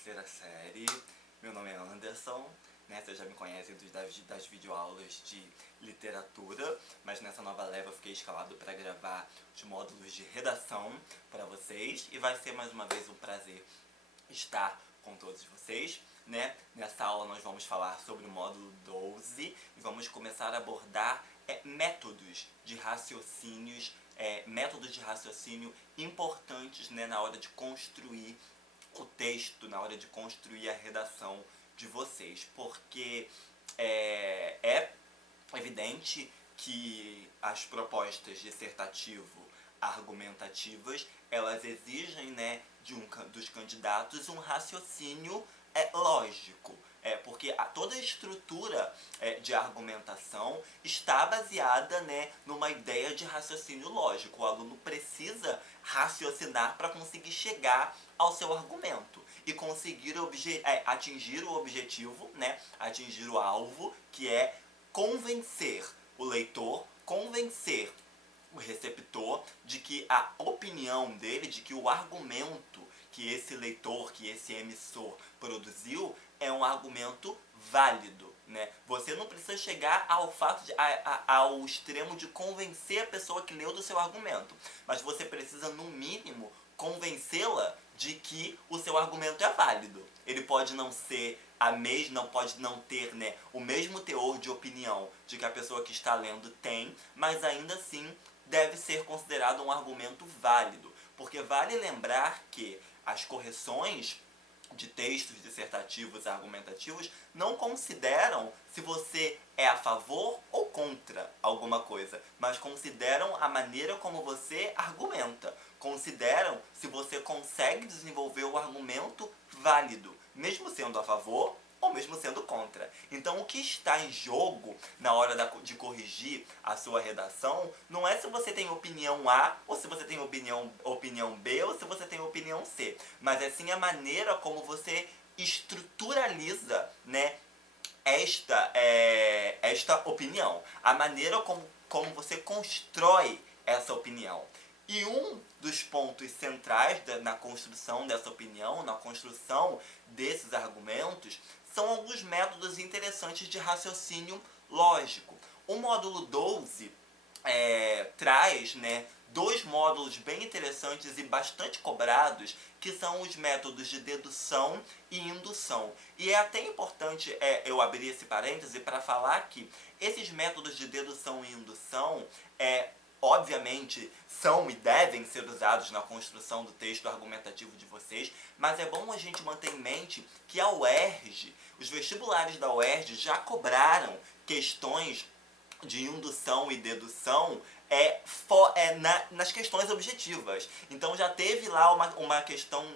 terceira série. Meu nome é Anderson, né? Vocês já me conhecem das videoaulas de literatura, mas nessa nova leva eu fiquei escalado para gravar os módulos de redação para vocês e vai ser mais uma vez um prazer estar com todos vocês, né? Nessa aula nós vamos falar sobre o módulo 12 e vamos começar a abordar métodos de raciocínios, métodos de raciocínio importantes, né, na hora de construir o texto, na hora de construir a redação de vocês, porque é evidente que as propostas dissertativo-argumentativas, elas exigem, né, dos candidatos um raciocínio lógico. Porque toda a estrutura de argumentação está baseada, né, numa ideia de raciocínio lógico. O aluno precisa raciocinar para conseguir chegar ao seu argumento e conseguir atingir o objetivo, né, atingir o alvo, que é convencer o leitor, convencer o receptor de que a opinião dele, de que o argumento que esse leitor, que esse emissor produziu é um argumento válido, né? Você não precisa chegar ao fato ao extremo de convencer a pessoa que leu do seu argumento, mas você precisa, no mínimo, convencê-la de que o seu argumento é válido. Ele pode não ser pode não ter, né, o mesmo teor de opinião de que a pessoa que está lendo tem, mas ainda assim deve ser considerado um argumento válido, porque vale lembrar que as correções de textos dissertativos e argumentativos não consideram se você é a favor ou contra alguma coisa, mas consideram a maneira como você argumenta, consideram se você consegue desenvolver o argumento válido, mesmo sendo a favor ou mesmo sendo contra. Então o que está em jogo na hora de corrigir a sua redação não é se você tem opinião A, ou se você tem opinião B, ou se você tem opinião C, mas é sim a maneira como você estruturaliza, né, esta opinião, a maneira como você constrói essa opinião. E um dos pontos centrais na construção dessa opinião, na construção desses argumentos, são alguns métodos interessantes de raciocínio lógico. O módulo 12 traz, né, dois módulos bem interessantes e bastante cobrados, que são os métodos de dedução e indução. E é até importante eu abrir esse parêntese para falar que esses métodos de dedução e indução obviamente são e devem ser usados na construção do texto argumentativo de vocês, mas é bom a gente manter em mente que a UERJ, os vestibulares da UERJ já cobraram questões de indução e dedução nas questões objetivas. Então já teve lá uma questão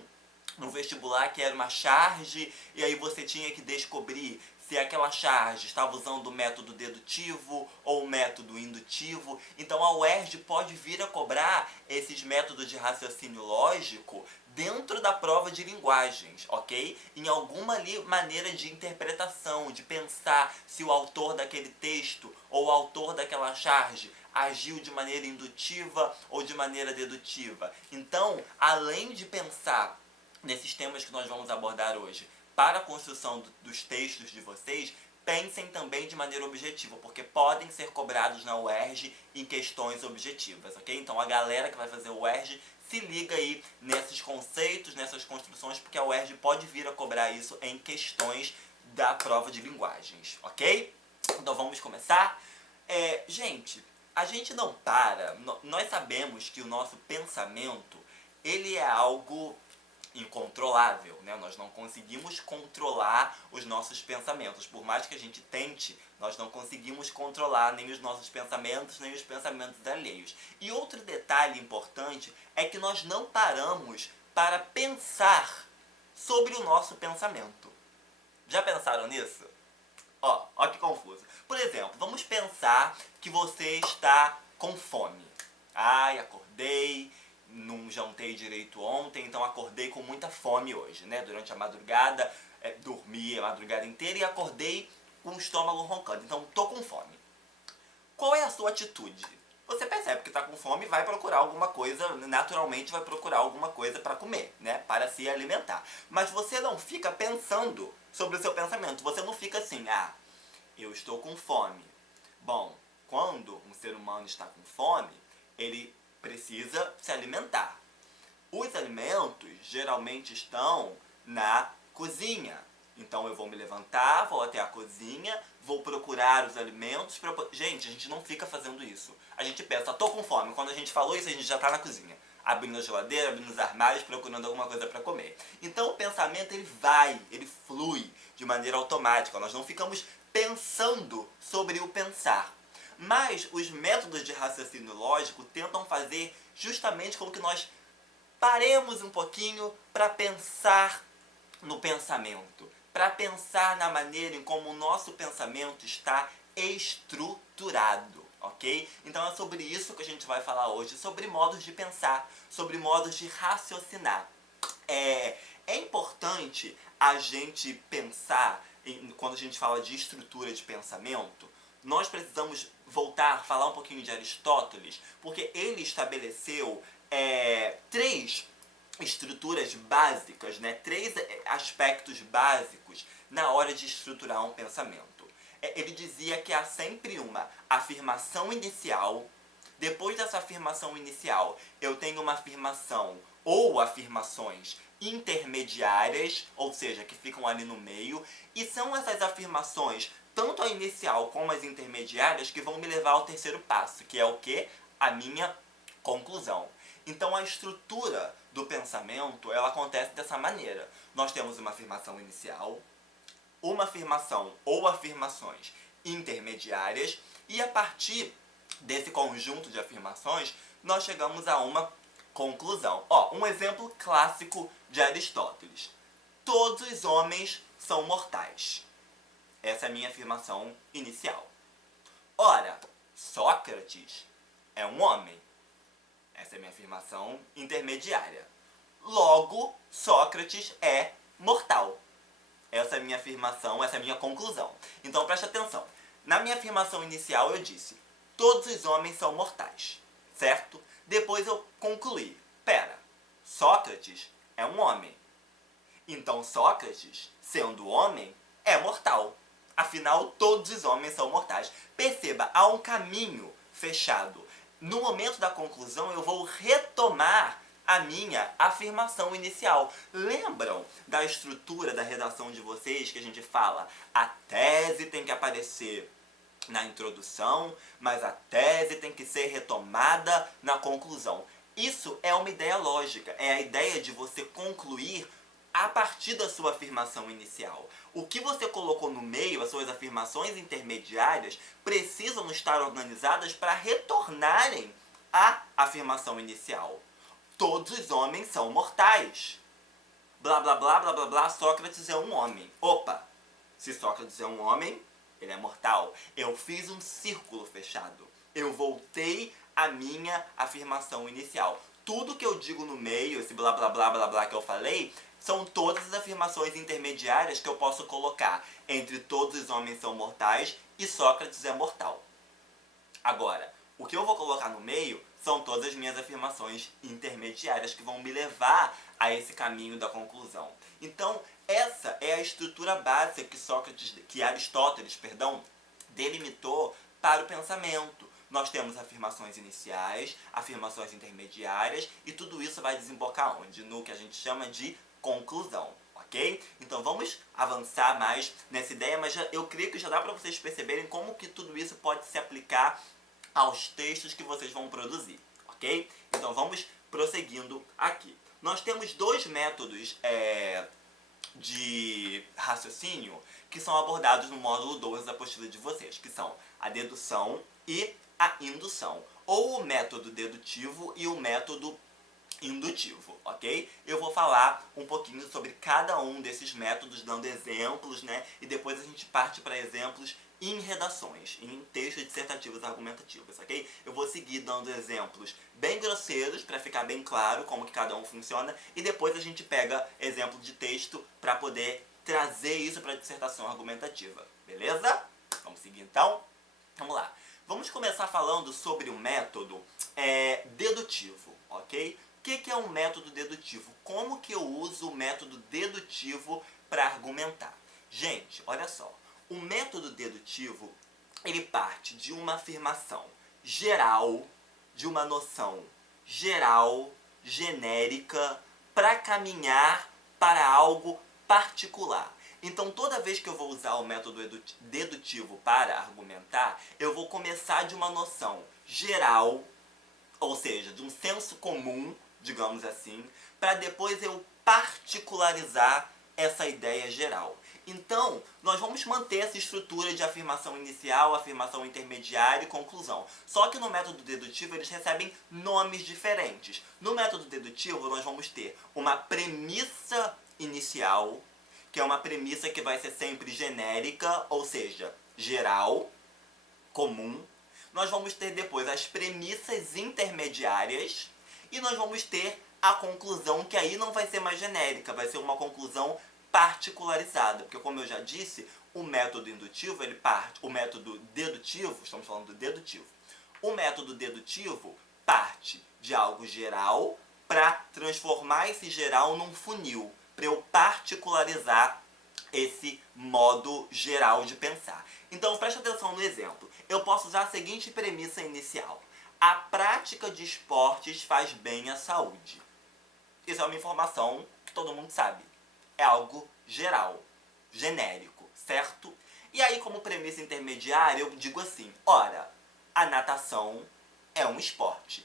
no vestibular que era uma charge, e aí você tinha que descobrir se aquela charge estava usando o método dedutivo ou o método indutivo. Então a UERJ pode vir a cobrar esses métodos de raciocínio lógico dentro da prova de linguagens, ok? Em alguma maneira de interpretação, de pensar se o autor daquele texto ou o autor daquela charge agiu de maneira indutiva ou de maneira dedutiva. Então, além de pensar nesses temas que nós vamos abordar hoje, para a construção dos textos de vocês, pensem também de maneira objetiva, porque podem ser cobrados na UERJ em questões objetivas, ok? Então a galera que vai fazer o UERJ, se liga aí nesses conceitos, nessas construções, porque a UERJ pode vir a cobrar isso em questões da prova de linguagens, ok? Então vamos começar? Gente, a gente não para, nós sabemos que o nosso pensamento, ele é algo incontrolável, né? Nós não conseguimos controlar os nossos pensamentos. Por mais que a gente tente, nós não conseguimos controlar nem os nossos pensamentos, nem os pensamentos alheios. E outro detalhe importante é que nós não paramos para pensar sobre o nosso pensamento. Já pensaram nisso? Ó que confuso. Por exemplo, vamos pensar que você está com fome. Ai, acordei, não jantei direito ontem, então acordei com muita fome hoje, né? Durante a madrugada, dormi a madrugada inteira e acordei com o estômago roncando. Então, tô com fome. Qual é a sua atitude? você percebe que está com fome e vai procurar alguma coisa, naturalmente vai procurar alguma coisa para comer, né? Para se alimentar. Mas você não fica pensando sobre o seu pensamento. Você não fica assim, eu estou com fome. Bom, quando um ser humano está com fome, ele precisa se alimentar. Os alimentos geralmente estão na cozinha. Então eu vou me levantar, vou até a cozinha, vou procurar os alimentos. Gente, a gente não fica fazendo isso. A gente pensa, tô com fome. Quando a gente falou isso, a gente já está na cozinha. Abrindo a geladeira, abrindo os armários, procurando alguma coisa para comer. Então o pensamento ele flui de maneira automática. Nós não ficamos pensando sobre o pensar. Mas os métodos de raciocínio lógico tentam fazer justamente com que nós paremos um pouquinho para pensar no pensamento, para pensar na maneira em como o nosso pensamento está estruturado, ok? Então é sobre isso que a gente vai falar hoje, sobre modos de pensar, sobre modos de raciocinar. É importante a gente pensar, quando a gente fala de estrutura de pensamento, nós precisamos voltar a falar um pouquinho de Aristóteles, porque ele estabeleceu três estruturas básicas, né? Três aspectos básicos na hora de estruturar um pensamento. Ele dizia que há sempre uma afirmação inicial. Depois dessa afirmação inicial, eu tenho uma afirmação ou afirmações intermediárias, ou seja, que ficam ali no meio, e são essas afirmações, tanto a inicial como as intermediárias, que vão me levar ao terceiro passo, que é o quê? A minha conclusão. Então a estrutura do pensamento, ela acontece dessa maneira. Nós temos uma afirmação inicial, uma afirmação ou afirmações intermediárias, e a partir desse conjunto de afirmações, nós chegamos a uma conclusão. Um exemplo clássico de Aristóteles. Todos os homens são mortais. Essa é a minha afirmação inicial. Ora, Sócrates é um homem. Essa é a minha afirmação intermediária. Logo, Sócrates é mortal. Essa é a minha afirmação, essa é a minha conclusão. Então preste atenção. Na minha afirmação inicial eu disse, todos os homens são mortais, certo? Depois eu concluí, Sócrates é um homem. Então Sócrates, sendo homem, é mortal. Afinal, todos os homens são mortais. Perceba, há um caminho fechado. No momento da conclusão, eu vou retomar a minha afirmação inicial. Lembram da estrutura da redação de vocês que a gente fala? A tese tem que aparecer na introdução, mas a tese tem que ser retomada na conclusão. Isso é uma ideia lógica, é a ideia de você concluir a partir da sua afirmação inicial. O que você colocou no meio, as suas afirmações intermediárias, precisam estar organizadas para retornarem à afirmação inicial. Todos os homens são mortais. Blá, blá, blá, blá, blá, blá, Sócrates é um homem. Opa! Se Sócrates é um homem, ele é mortal. Eu fiz um círculo fechado. Eu voltei à minha afirmação inicial. Tudo que eu digo no meio, esse blá, blá, blá, blá, blá que eu falei, são todas as afirmações intermediárias que eu posso colocar entre todos os homens são mortais e Sócrates é mortal. Agora, o que eu vou colocar no meio são todas as minhas afirmações intermediárias que vão me levar a esse caminho da conclusão. Então, essa é a estrutura básica que Aristóteles, delimitou para o pensamento. Nós temos afirmações iniciais, afirmações intermediárias, e tudo isso vai desembocar onde? No que a gente chama de conclusão, ok? Então vamos avançar mais nessa ideia, mas eu creio que já dá para vocês perceberem como que tudo isso pode se aplicar aos textos que vocês vão produzir, ok? Então vamos prosseguindo aqui. Nós temos dois métodos de raciocínio que são abordados no módulo 2 da apostila de vocês, que são a dedução e a indução, ou o método dedutivo e o método indutivo, ok? Eu vou falar um pouquinho sobre cada um desses métodos, dando exemplos, né? E depois a gente parte para exemplos em redações, em textos dissertativos argumentativos, ok? Eu vou seguir dando exemplos bem grosseiros para ficar bem claro como que cada um funciona, e depois a gente pega exemplo de texto para poder trazer isso para a dissertação argumentativa, beleza? Vamos seguir então? Vamos lá. Vamos começar falando sobre o método dedutivo, ok? O que é um método dedutivo? Como que eu uso o método dedutivo para argumentar? Gente, olha só. O método dedutivo, ele parte de uma afirmação geral, de uma noção geral, genérica, para caminhar para algo particular. Então, toda vez que eu vou usar o método dedutivo para argumentar, eu vou começar de uma noção geral, ou seja, de um senso comum, digamos assim, para depois eu particularizar essa ideia geral. Então, nós vamos manter essa estrutura de afirmação inicial, afirmação intermediária e conclusão. Só que no método dedutivo eles recebem nomes diferentes. No método dedutivo nós vamos ter uma premissa inicial, que é uma premissa que vai ser sempre genérica, ou seja, geral, comum. Nós vamos ter depois as premissas intermediárias e nós vamos ter a conclusão, que aí não vai ser mais genérica, vai ser uma conclusão particularizada, porque como eu já disse, o método indutivo, ele parte, o método dedutivo, estamos falando do dedutivo, o método dedutivo parte de algo geral para transformar esse geral num funil, para eu particularizar esse modo geral de pensar. Então preste atenção no exemplo. Eu posso usar a seguinte premissa inicial: a prática de esportes faz bem à saúde. Isso é uma informação que todo mundo sabe. É algo geral, genérico, certo? E aí, como premissa intermediária, eu digo assim: ora, a natação é um esporte.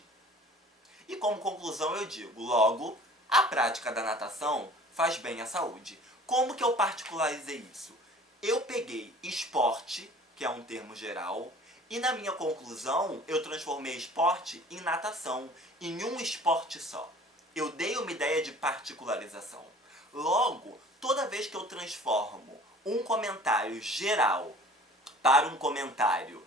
E como conclusão eu digo, logo, a prática da natação faz bem à saúde. Como que eu particularizei isso? Eu peguei esporte, que é um termo geral, e na minha conclusão eu transformei esporte em natação, em um esporte só. Eu dei uma ideia de particularização. Logo, toda vez que eu transformo um comentário geral para um comentário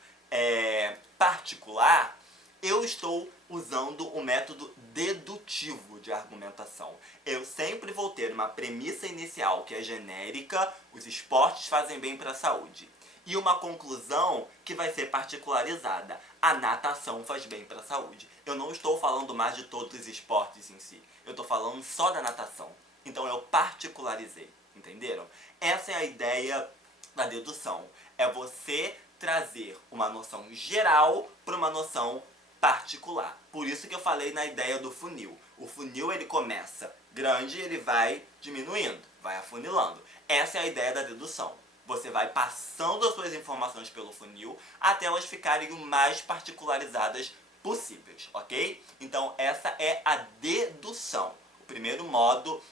particular, eu estou usando o método dedutivo de argumentação. Eu sempre vou ter uma premissa inicial que é genérica, os esportes fazem bem para a saúde, e uma conclusão que vai ser particularizada, a natação faz bem para a saúde. Eu não estou falando mais de todos os esportes em si, eu estou falando só da natação. Então eu particularizei, entenderam? Essa é a ideia da dedução, é você trazer uma noção geral para uma noção particular. Por isso que eu falei na ideia do funil. O funil ele começa grande e ele vai diminuindo, vai afunilando. Essa é a ideia da dedução. Você vai passando as suas informações pelo funil até elas ficarem o mais particularizadas possíveis, ok? Então essa é a dedução. O primeiro modo,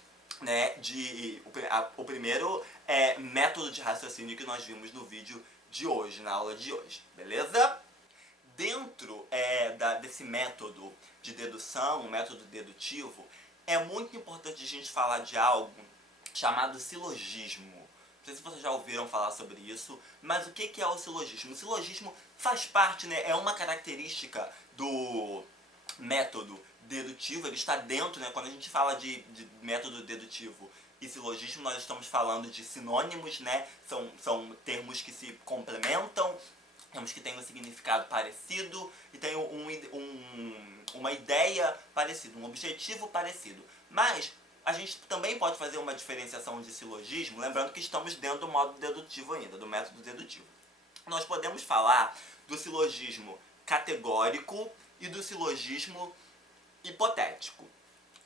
né, o primeiro método de raciocínio que nós vimos no vídeo de hoje, na aula de hoje, beleza? Dentro desse método de dedução, o método dedutivo, é muito importante a gente falar de algo chamado silogismo. Não sei se vocês já ouviram falar sobre isso, mas o que é o silogismo? O silogismo faz parte, né, é uma característica do método dedutivo, ele está dentro, né, quando a gente fala de método dedutivo e silogismo, nós estamos falando de sinônimos, né, são termos que se complementam, temos que tem um significado parecido e tem uma ideia parecida, um objetivo parecido. Mas a gente também pode fazer uma diferenciação de silogismo, lembrando que estamos dentro do modo dedutivo ainda, do método dedutivo. Nós podemos falar do silogismo categórico e do silogismo hipotético.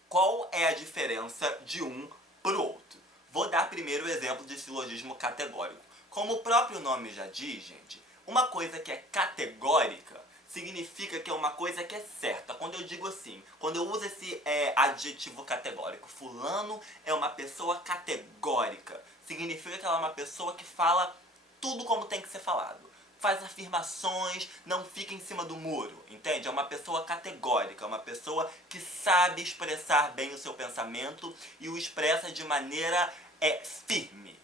Qual é a diferença de um para o outro? Vou dar primeiro o exemplo de silogismo categórico. Como o próprio nome já diz, gente, uma coisa que é categórica significa que é uma coisa que é certa. Quando eu digo assim, quando eu uso esse adjetivo categórico, fulano é uma pessoa categórica, significa que ela é uma pessoa que fala tudo como tem que ser falado. Faz afirmações, não fica em cima do muro, entende? É uma pessoa categórica, é uma pessoa que sabe expressar bem o seu pensamento e o expressa de maneira firme,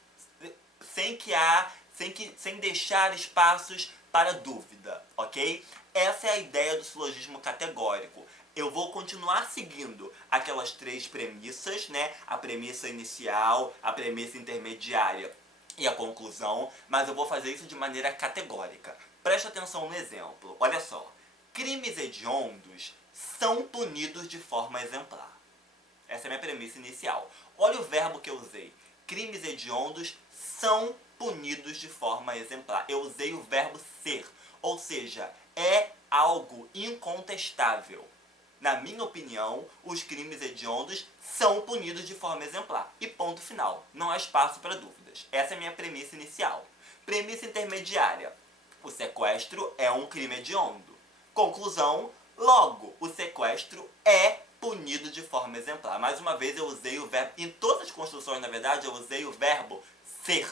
sem deixar espaços para dúvida, ok? Essa é a ideia do silogismo categórico. Eu vou continuar seguindo aquelas três premissas, né? A premissa inicial, a premissa intermediária e a conclusão, mas eu vou fazer isso de maneira categórica. Preste atenção no exemplo. Olha só. Crimes hediondos são punidos de forma exemplar. Essa é a minha premissa inicial. Olha o verbo que eu usei. Crimes hediondos são punidos de forma exemplar. Eu usei o verbo ser. Ou seja, é algo incontestável. Na minha opinião, os crimes hediondos são punidos de forma exemplar. E ponto final. Não há espaço para dúvidas. Essa é a minha premissa inicial. Premissa intermediária. O sequestro é um crime hediondo. Conclusão. Logo, o sequestro é punido de forma exemplar. Mais uma vez eu usei o verbo, em todas as construções na verdade eu usei o verbo ser.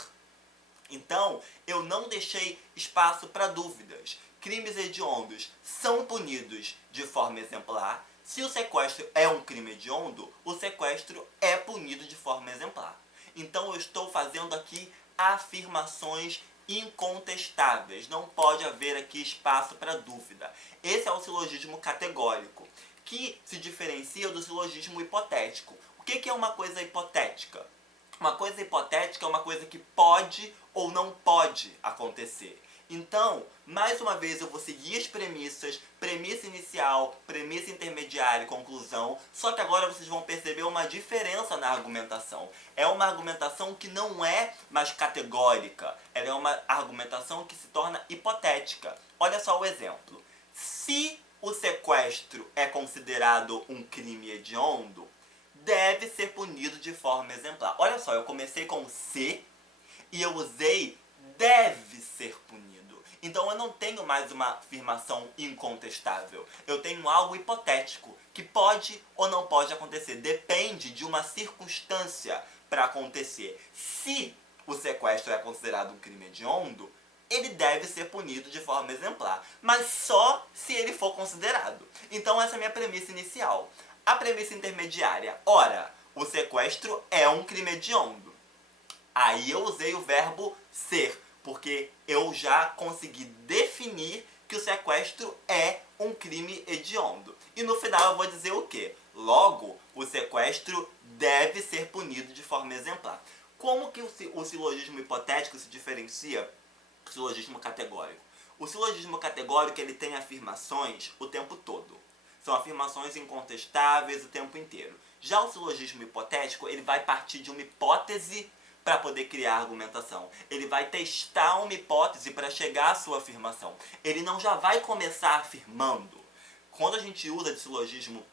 Então, eu não deixei espaço para dúvidas. Crimes hediondos são punidos de forma exemplar. Se o sequestro é um crime hediondo, o sequestro é punido de forma exemplar. Então eu estou fazendo aqui afirmações incontestáveis. Não pode haver aqui espaço para dúvida. Esse é o silogismo categórico, que se diferencia do silogismo hipotético. O que é uma coisa hipotética? Uma coisa hipotética é uma coisa que pode ou não pode acontecer. Então, mais uma vez eu vou seguir as premissas, premissa inicial, premissa intermediária e conclusão, só que agora vocês vão perceber uma diferença na argumentação. É uma argumentação que não é mais categórica, ela é uma argumentação que se torna hipotética. Olha só o exemplo. Se o sequestro é considerado um crime hediondo, deve ser punido de forma exemplar. Olha só, eu comecei com se e eu usei deve ser punido. Então eu não tenho mais uma afirmação incontestável. Eu tenho algo hipotético que pode ou não pode acontecer. Depende de uma circunstância para acontecer. Se o sequestro é considerado um crime hediondo, ele deve ser punido de forma exemplar. Mas só se ele for considerado. Então essa é a minha premissa inicial. A premissa intermediária. Ora, o sequestro é um crime hediondo. Aí eu usei o verbo ser, porque eu já consegui definir que o sequestro é um crime hediondo. E no final eu vou dizer o quê? Logo, o sequestro deve ser punido de forma exemplar. Como que o silogismo hipotético se diferencia do silogismo categórico? O silogismo categórico ele tem afirmações o tempo todo. São afirmações incontestáveis o tempo inteiro. Já o silogismo hipotético ele vai partir de uma hipótese para poder criar argumentação. Ele vai testar uma hipótese para chegar à sua afirmação. Ele não já vai começar afirmando. Quando a gente usa de silogismo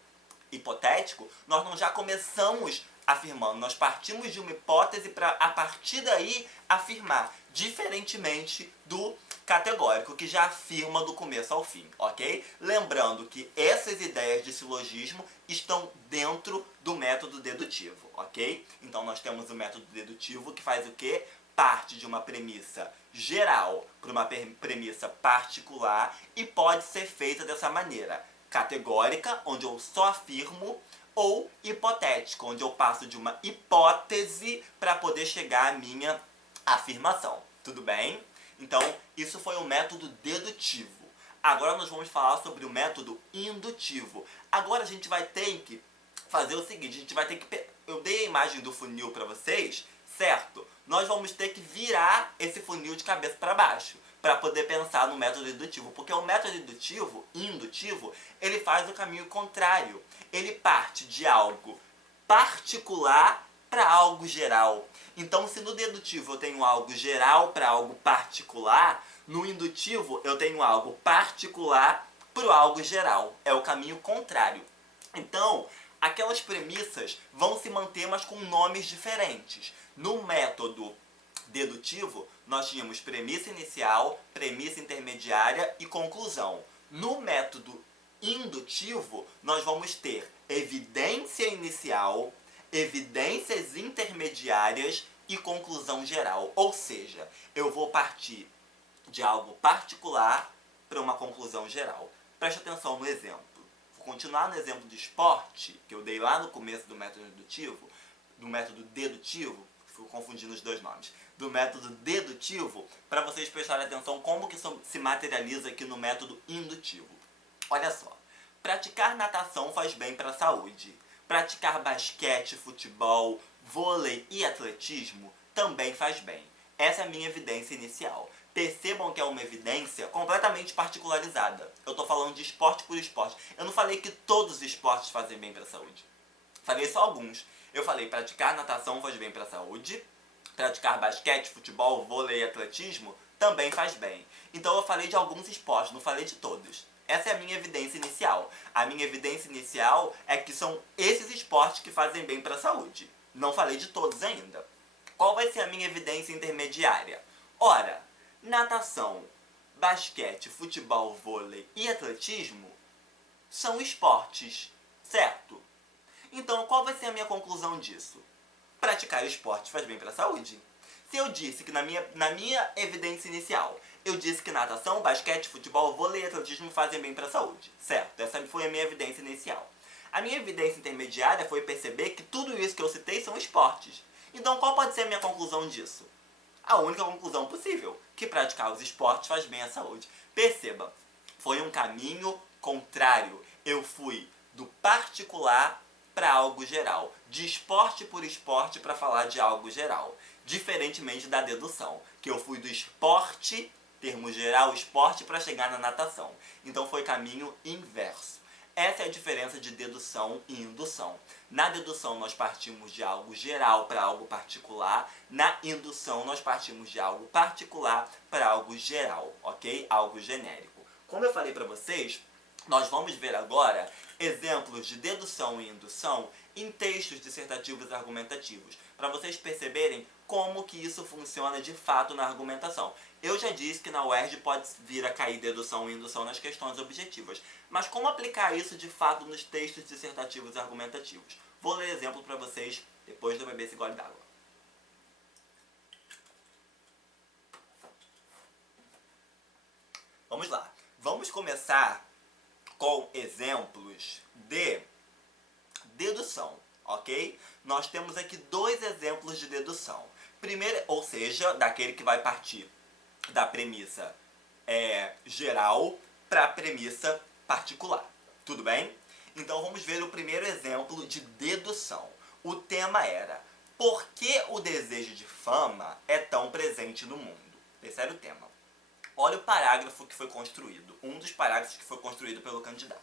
hipotético, nós não já começamos afirmando. Nós partimos de uma hipótese para, a partir daí, afirmar. Diferentemente do categórico, que já afirma do começo ao fim, ok? Lembrando que essas ideias de silogismo estão dentro do método dedutivo, ok? Então nós temos o método dedutivo que faz o quê? Parte de uma premissa geral para uma premissa particular e pode ser feita dessa maneira. Categórica, onde eu só afirmo, ou hipotética, onde eu passo de uma hipótese para poder chegar à minha afirmação. Tudo bem? Então, isso foi o método dedutivo. Agora nós vamos falar sobre o método indutivo. Agora a gente vai ter que fazer o seguinte, a gente vai ter que... Eu dei a imagem do funil para vocês, certo? Nós vamos ter que virar esse funil de cabeça para baixo, para poder pensar no método dedutivo. Porque o método indutivo, ele faz o caminho contrário. Ele parte de algo particular para algo geral. Então, se no dedutivo eu tenho algo geral para algo particular, no indutivo eu tenho algo particular para algo geral. É o caminho contrário. Então, aquelas premissas vão se manter, mas com nomes diferentes. No método dedutivo, nós tínhamos premissa inicial, premissa intermediária e conclusão. No método indutivo, nós vamos ter evidência inicial, evidências intermediárias e conclusão geral. Ou seja, eu vou partir de algo particular para uma conclusão geral. Preste atenção no exemplo. Vou continuar no exemplo de esporte, que eu dei lá no começo do método dedutivo, do método dedutivo, fico confundindo os dois nomes, do método dedutivo, para vocês prestarem atenção como que isso se materializa aqui no método indutivo. Olha só, praticar natação faz bem para a saúde. Praticar basquete, futebol, vôlei e atletismo também faz bem. Essa é a minha evidência inicial. Percebam que é uma evidência completamente particularizada. Eu estou falando de esporte por esporte. Eu não falei que todos os esportes fazem bem para a saúde. Falei só alguns. Eu falei praticar natação faz bem para a saúde, praticar basquete, futebol, vôlei e atletismo também faz bem. Então eu falei de alguns esportes, não falei de todos. Essa é a minha evidência inicial. A minha evidência inicial é que são esses esportes que fazem bem para a saúde. Não falei de todos ainda. Qual vai ser a minha evidência intermediária? Ora, natação, basquete, futebol, vôlei e atletismo são esportes, certo? Então, qual vai ser a minha conclusão disso? Praticar esporte faz bem para a saúde. Se eu disse que na minha evidência inicial, eu disse que natação, basquete, futebol, vôlei e atletismo fazem bem para a saúde, certo? Essa foi a minha evidência inicial. A minha evidência intermediária foi perceber que tudo isso que eu citei são esportes. Então, qual pode ser a minha conclusão disso? A única conclusão possível, que praticar os esportes faz bem à saúde. Perceba, foi um caminho contrário. Eu fui do particular para algo geral, de esporte por esporte para falar de algo geral, diferentemente da dedução, que eu fui do esporte, termo geral, esporte, para chegar na natação. Então foi caminho inverso. Essa é a diferença de dedução e indução. Na dedução nós partimos de algo geral para algo particular, na indução nós partimos de algo particular para algo geral, ok? Algo genérico. Como eu falei para vocês, nós vamos ver agora exemplos de dedução e indução em textos dissertativos argumentativos, para vocês perceberem como que isso funciona de fato na argumentação. Eu já disse que na UERJ pode vir a cair dedução e indução nas questões objetivas, mas como aplicar isso de fato nos textos dissertativos argumentativos? Vou ler exemplo para vocês depois de eu beber esse gole d'água. Vamos lá. Vamos começar com exemplos de dedução, ok? Nós temos aqui dois exemplos de dedução. Primeiro, ou seja, daquele que vai partir da premissa geral para a premissa particular. Tudo bem? Então vamos ver o primeiro exemplo de dedução. O tema era: por que o desejo de fama é tão presente no mundo? Esse era o tema. Olha o parágrafo que foi construído, um dos parágrafos que foi construído pelo candidato.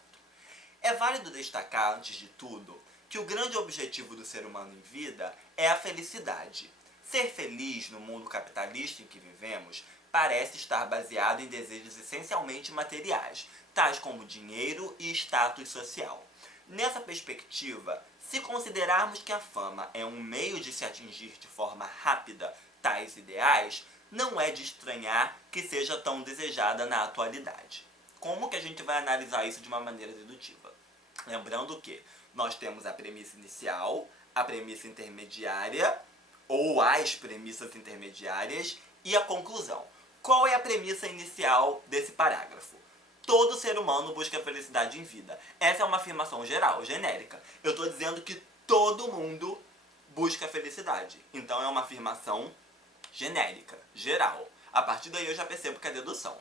É válido destacar, antes de tudo, que o grande objetivo do ser humano em vida é a felicidade. Ser feliz no mundo capitalista em que vivemos parece estar baseado em desejos essencialmente materiais, tais como dinheiro e status social. Nessa perspectiva, se considerarmos que a fama é um meio de se atingir de forma rápida tais ideais, não é de estranhar que seja tão desejada na atualidade. Como que a gente vai analisar isso de uma maneira dedutiva? Lembrando que nós temos a premissa inicial, a premissa intermediária, ou as premissas intermediárias, e a conclusão. Qual é a premissa inicial desse parágrafo? Todo ser humano busca a felicidade em vida. Essa é uma afirmação geral, genérica. Eu estou dizendo que todo mundo busca a felicidade. Então é uma afirmação genérica, geral. A partir daí eu já percebo que é dedução.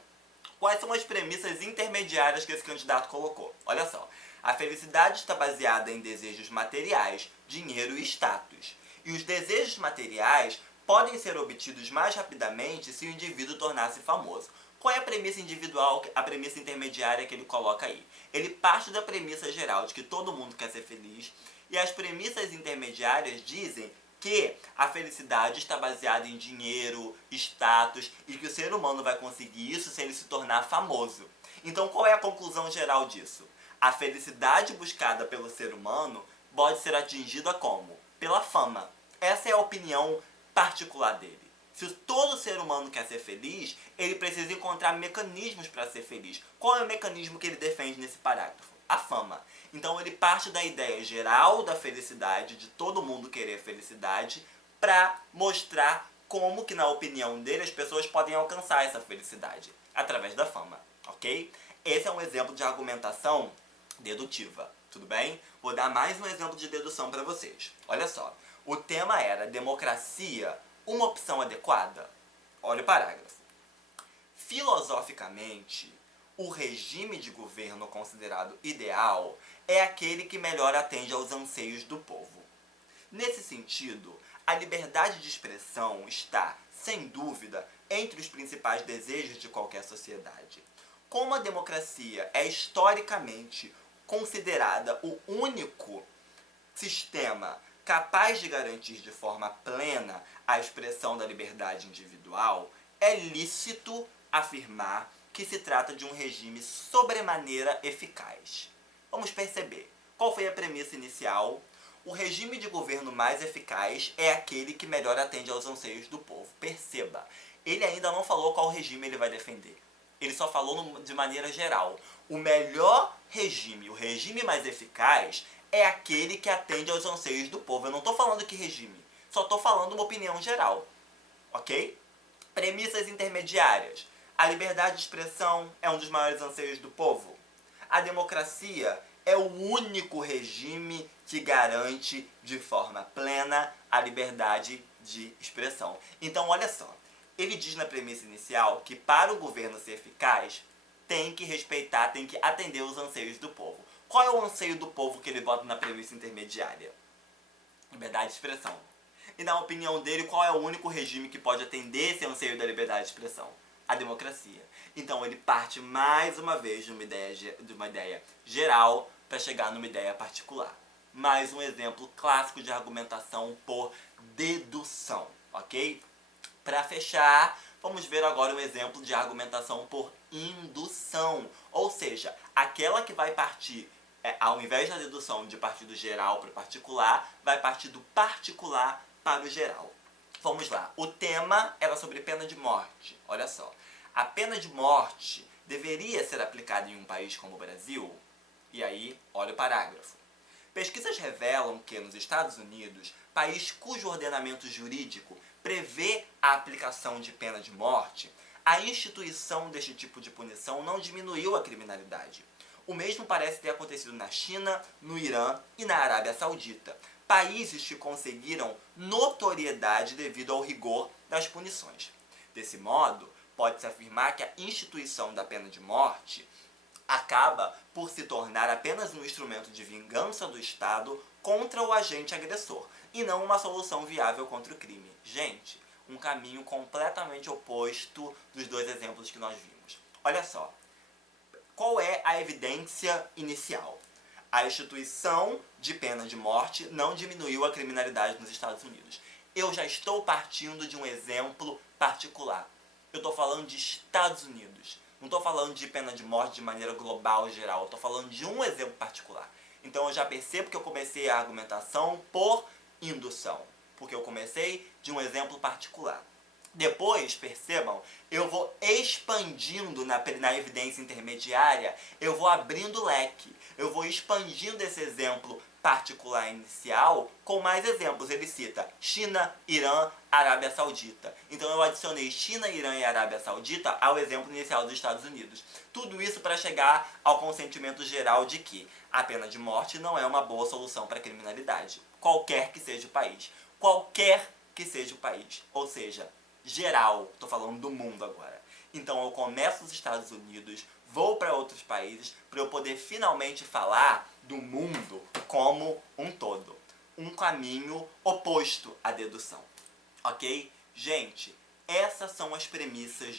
Quais são as premissas intermediárias que esse candidato colocou? Olha só. A felicidade está baseada em desejos materiais, dinheiro e status. E os desejos materiais podem ser obtidos mais rapidamente se o indivíduo tornar-se famoso. Qual é a premissa individual, a premissa intermediária que ele coloca aí? Ele parte da premissa geral de que todo mundo quer ser feliz, e as premissas intermediárias dizem que a felicidade está baseada em dinheiro, status, e que o ser humano vai conseguir isso se ele se tornar famoso. Então qual é a conclusão geral disso? A felicidade buscada pelo ser humano pode ser atingida como? Pela fama. Essa é a opinião particular dele. Se todo ser humano quer ser feliz, ele precisa encontrar mecanismos para ser feliz. Qual é o mecanismo que ele defende nesse parágrafo? A fama. Então ele parte da ideia geral da felicidade, de todo mundo querer felicidade, para mostrar como que, na opinião dele, as pessoas podem alcançar essa felicidade, através da fama, ok? Esse é um exemplo de argumentação dedutiva, tudo bem? Vou dar mais um exemplo de dedução para vocês. Olha só, o tema era democracia, uma opção adequada? Olha o parágrafo. Filosoficamente, o regime de governo considerado ideal é aquele que melhor atende aos anseios do povo. Nesse sentido, A liberdade de expressão está, sem dúvida, entre os principais desejos de qualquer sociedade. Como a democracia é historicamente considerada o único sistema capaz de garantir de forma plena a expressão da liberdade individual, é lícito afirmar que se trata de um regime sobremaneira eficaz. Vamos perceber. Qual foi a premissa inicial? O regime de governo mais eficaz é aquele que melhor atende aos anseios do povo. Perceba, ele ainda não falou qual regime ele vai defender. Ele só falou de maneira geral. O melhor regime, o regime mais eficaz, é aquele que atende aos anseios do povo. Eu não estou falando que regime, só estou falando uma opinião geral. Ok? Premissas intermediárias. A liberdade de expressão é um dos maiores anseios do povo. A democracia é o único regime que garante de forma plena a liberdade de expressão. Então, olha só. Ele diz na premissa inicial que para o governo ser eficaz, tem que respeitar, tem que atender os anseios do povo. Qual é o anseio do povo que ele bota na premissa intermediária? Liberdade de expressão. E na opinião dele, qual é o único regime que pode atender esse anseio da liberdade de expressão? A democracia. Então ele parte mais uma vez de uma ideia geral para chegar numa ideia particular. Mais um exemplo clássico de argumentação por dedução, ok? Para fechar, vamos ver agora um exemplo de argumentação por indução, ou seja, aquela que vai partir, ao invés da dedução de partir do geral para o particular, vai partir do particular para o geral. Vamos lá, o tema era sobre pena de morte, olha só. A pena de morte deveria ser aplicada em um país como o Brasil? E aí, olha o parágrafo. Pesquisas revelam que nos Estados Unidos, país cujo ordenamento jurídico prevê a aplicação de pena de morte, a instituição deste tipo de punição não diminuiu a criminalidade. O mesmo parece ter acontecido na China, no Irã e na Arábia Saudita, países que conseguiram notoriedade devido ao rigor das punições. Desse modo, pode-se afirmar que a instituição da pena de morte acaba por se tornar apenas um instrumento de vingança do Estado contra o agente agressor, e não uma solução viável contra o crime. Gente, um caminho completamente oposto dos dois exemplos que nós vimos. Olha só, qual é a evidência inicial? A instituição de pena de morte não diminuiu a criminalidade nos Estados Unidos. Eu já estou partindo de um exemplo particular. Eu estou falando de Estados Unidos. Não estou falando de pena de morte de maneira global e geral. Eu estou falando de um exemplo particular. Então eu já percebo que eu comecei a argumentação por indução. Porque eu comecei de um exemplo particular. Depois, percebam, eu vou expandindo na evidência intermediária, eu vou abrindo leque, eu vou expandindo esse exemplo particular inicial com mais exemplos. Ele cita China, Irã, Arábia Saudita. Então eu adicionei China, Irã e Arábia Saudita ao exemplo inicial dos Estados Unidos. Tudo isso para chegar ao consentimento geral de que a pena de morte não é uma boa solução para a criminalidade, qualquer que seja o país. Qualquer que seja o país. Ou seja, geral, estou falando do mundo agora. Então eu começo nos Estados Unidos, vou para outros países para eu poder finalmente falar do mundo como um todo. Um caminho oposto à dedução. Ok? Gente, essas são as premissas,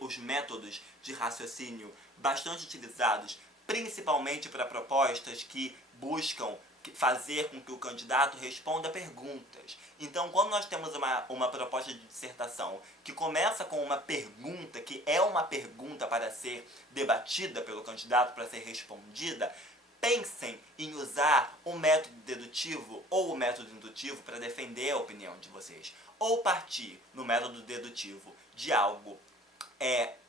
os métodos de raciocínio bastante utilizados, principalmente para propostas que buscam fazer com que o candidato responda perguntas. Então, quando nós temos uma proposta de dissertação que começa com uma pergunta, que é uma pergunta para ser debatida pelo candidato, para ser respondida, pensem em usar o método dedutivo ou o método indutivo para defender a opinião de vocês. Ou partir no método dedutivo de algo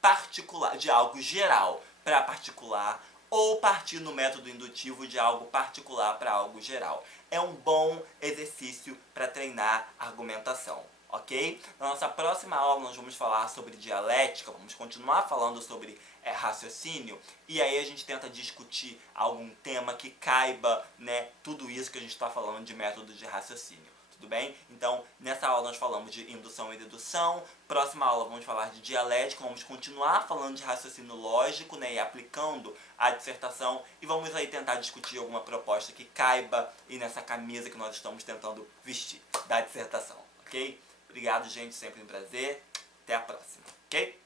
particular, de algo geral para particular, ou partir no método indutivo de algo particular para algo geral. É um bom exercício para treinar argumentação, ok? Na nossa próxima aula nós vamos falar sobre dialética, vamos continuar falando sobre raciocínio, e aí a gente tenta discutir algum tema que caiba, né, tudo isso que a gente está falando de método de raciocínio. tudo bem? Então, nessa aula nós falamos de indução e dedução. Próxima aula vamos falar de dialética, vamos continuar falando de raciocínio lógico, né, e aplicando a dissertação. E vamos aí tentar discutir alguma proposta que caiba e nessa camisa que nós estamos tentando vestir da dissertação, ok? Obrigado, gente, sempre um prazer. Até a próxima, ok?